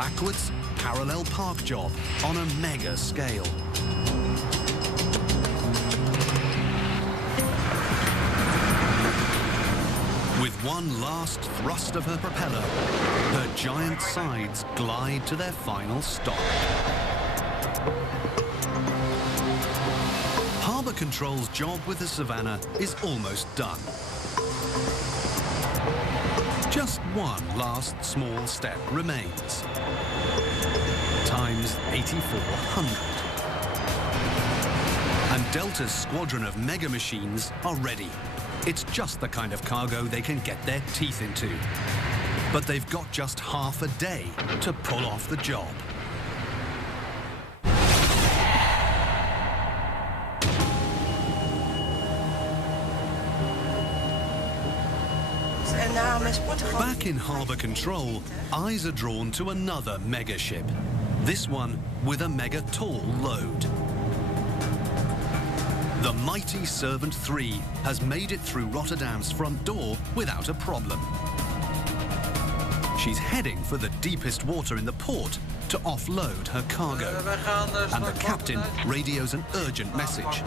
backwards, parallel park job on a mega scale. With one last thrust of her propeller, her giant sides glide to their final stop. Harbour Control's job with the Savannah is almost done. Just one last small step remains. Times 8,400. And Delta's squadron of mega machines are ready. It's just the kind of cargo they can get their teeth into. But they've got just half a day to pull off the job. Back in Harbour Control, eyes are drawn to another mega ship. This one with a mega tall load. The mighty Servant 3 has made it through Rotterdam's front door without a problem. She's heading for the deepest water in the port to offload her cargo. And the captain radios an urgent message.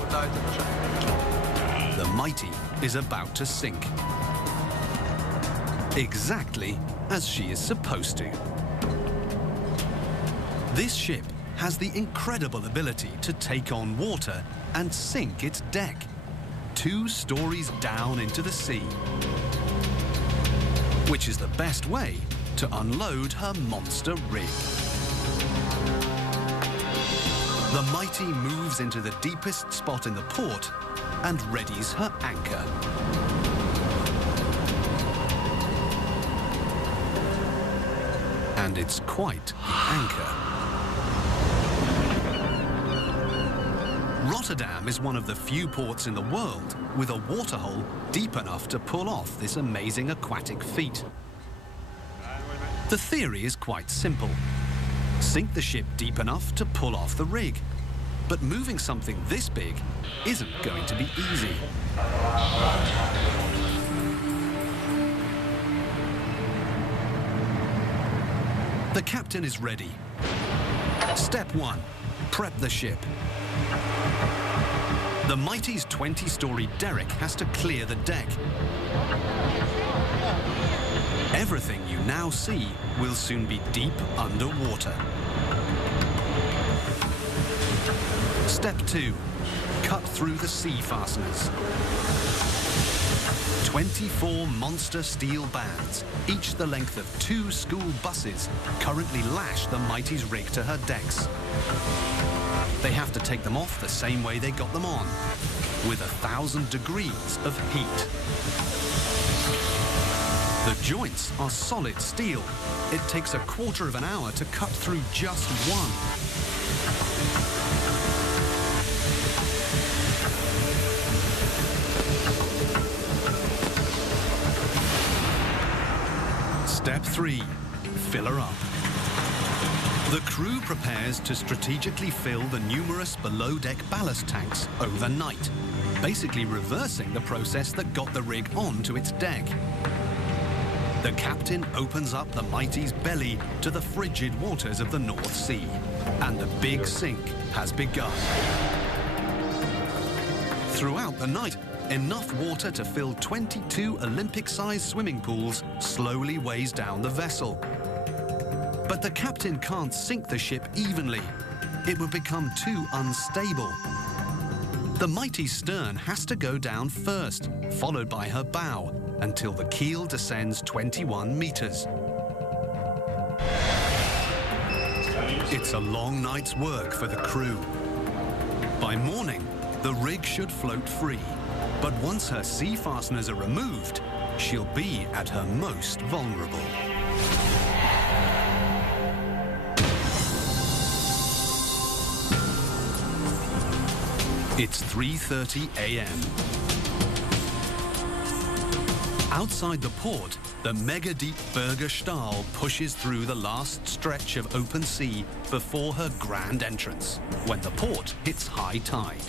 The mighty is about to sink. Exactly as she is supposed to. This ship has the incredible ability to take on water and sink its deck 2 stories down into the sea, which is the best way to unload her monster rig. The mighty moves into the deepest spot in the port and readies her anchor. And it's quite the anchor. Rotterdam is one of the few ports in the world with a waterhole deep enough to pull off this amazing aquatic feat. The theory is quite simple. Sink the ship deep enough to pull off the rig. But moving something this big isn't going to be easy. The captain is ready. Step 1, prep the ship. The mighty's 20-story derrick has to clear the deck. Everything you now see will soon be deep underwater. Step 2, cut through the sea fasteners. 24 monster steel bands, each the length of 2 school buses, currently lash the mighty's rig to her decks. They have to take them off the same way they got them on, with 1,000 degrees of heat. The joints are solid steel. It takes a quarter of an hour to cut through just one. Step 3, fill her up. The crew prepares to strategically fill the numerous below-deck ballast tanks overnight, basically reversing the process that got the rig onto its deck. The captain opens up the mighty's belly to the frigid waters of the North Sea, and the big sink has begun. Throughout the night, enough water to fill 22 Olympic-sized swimming pools slowly weighs down the vessel. But the captain can't sink the ship evenly. It would become too unstable. The mighty stern has to go down first, followed by her bow, until the keel descends 21 meters. It's a long night's work for the crew. By morning, the rig should float free. But once her sea fasteners are removed, she'll be at her most vulnerable. It's 3:30 a.m. Outside the port, the mega-deep Berger Stahl pushes through the last stretch of open sea before her grand entrance, when the port hits high tide.